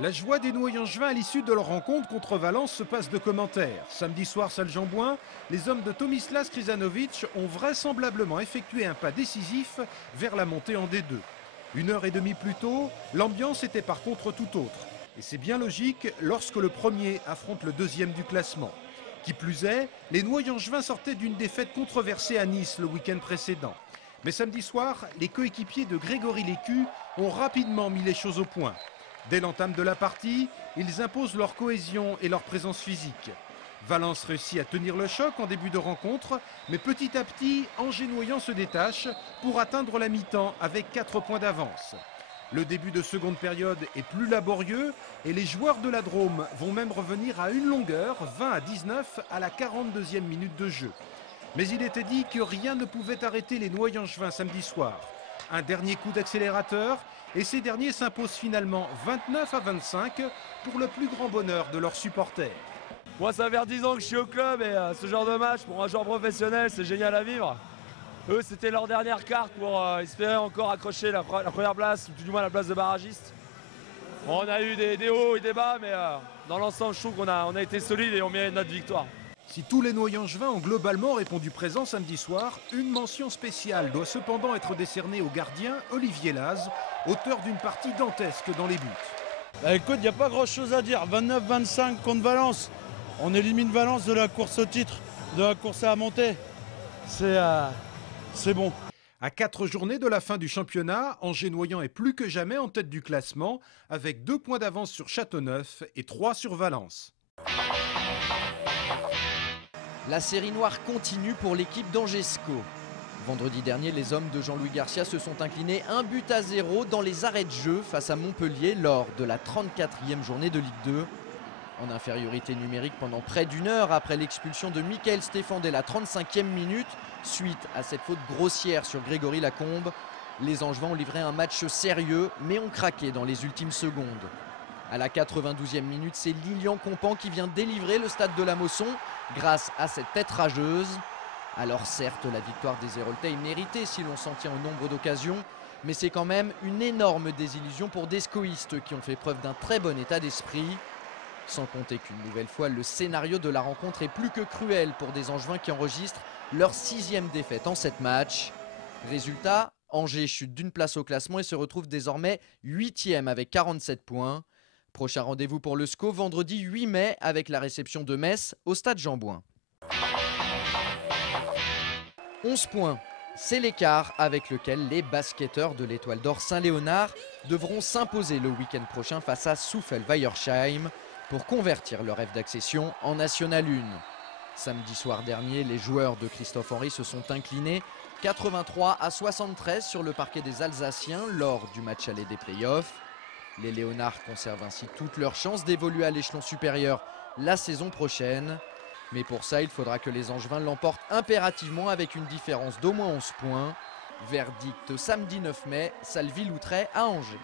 La joie des Noyangevins à l'issue de leur rencontre contre Valence se passe de commentaires. Samedi soir, salle Jean-Bouin, les hommes de Tomislas Krizanovic ont vraisemblablement effectué un pas décisif vers la montée en D2. 1 heure et demie plus tôt, l'ambiance était par contre tout autre. Et c'est bien logique lorsque le premier affronte le deuxième du classement. Qui plus est, les Noyangevins sortaient d'une défaite controversée à Nice le week-end précédent. Mais samedi soir, les coéquipiers de Grégory Lécu ont rapidement mis les choses au point. Dès l'entame de la partie, ils imposent leur cohésion et leur présence physique. Valence réussit à tenir le choc en début de rencontre, mais petit à petit, Angers Noyant se détache pour atteindre la mi-temps avec 4 points d'avance. Le début de seconde période est plus laborieux et les joueurs de la Drôme vont même revenir à une longueur, 20-19 à la 42e minute de jeu. Mais il était dit que rien ne pouvait arrêter les Noyangevins samedi soir. Un dernier coup d'accélérateur et ces derniers s'imposent finalement 29-25 pour le plus grand bonheur de leurs supporters. Moi, ça fait 10 ans que je suis au club et ce genre de match pour un joueur professionnel, c'est génial à vivre. Eux, c'était leur dernière carte pour espérer encore accrocher la première place, ou tout du moins la place de barragiste. Bon, on a eu des hauts et des bas, mais dans l'ensemble, je trouve qu'on a été solide et on mérite notre victoire. Si tous les Noyangevins ont globalement répondu présent samedi soir, une mention spéciale doit cependant être décernée au gardien Olivier Laz, auteur d'une partie dantesque dans les buts. Bah écoute, il n'y a pas grand chose à dire. 29-25 contre Valence. On élimine Valence de la course au titre, de la course à la montée. C'est bon. À 4 journées de la fin du championnat, Angers Noyant est plus que jamais en tête du classement, avec 2 points d'avance sur Châteauneuf et 3 sur Valence. La série noire continue pour l'équipe d'Angesco. Vendredi dernier, les hommes de Jean-Louis Garcia se sont inclinés 1-0 dans les arrêts de jeu face à Montpellier lors de la 34e journée de Ligue 2. En infériorité numérique pendant près d'une heure après l'expulsion de Michael Stéphane dès la 35e minute, suite à cette faute grossière sur Grégory Lacombe, les Angevins ont livré un match sérieux mais ont craqué dans les ultimes secondes. À la 92e minute, c'est Lilian Compan qui vient délivrer le stade de la Mosson grâce à cette tête rageuse. Alors certes, la victoire des Héroltais est méritée si l'on s'en tient au nombre d'occasions, mais c'est quand même une énorme désillusion pour des scoïstes qui ont fait preuve d'un très bon état d'esprit. Sans compter qu'une nouvelle fois, le scénario de la rencontre est plus que cruel pour des Angevins qui enregistrent leur 6e défaite en 7 matchs. Résultat, Angers chute d'une place au classement et se retrouve désormais 8e avec 47 points. Prochain rendez-vous pour le SCO vendredi 8 mai avec la réception de Metz au stade Jean-Bouin. 11 points, c'est l'écart avec lequel les basketteurs de l'Étoile d'Or Saint-Léonard devront s'imposer le week-end prochain face à Souffel-Weiersheim pour convertir leur rêve d'accession en National 1. Samedi soir dernier, les joueurs de Christophe Henry se sont inclinés 83-73 sur le parquet des Alsaciens lors du match aller des playoffs. Les Léonards conservent ainsi toutes leurs chances d'évoluer à l'échelon supérieur la saison prochaine. Mais pour ça, il faudra que les Angevins l'emportent impérativement avec une différence d'au moins 11 points. Verdict samedi 9 mai, salle Ville-Outret à Angers.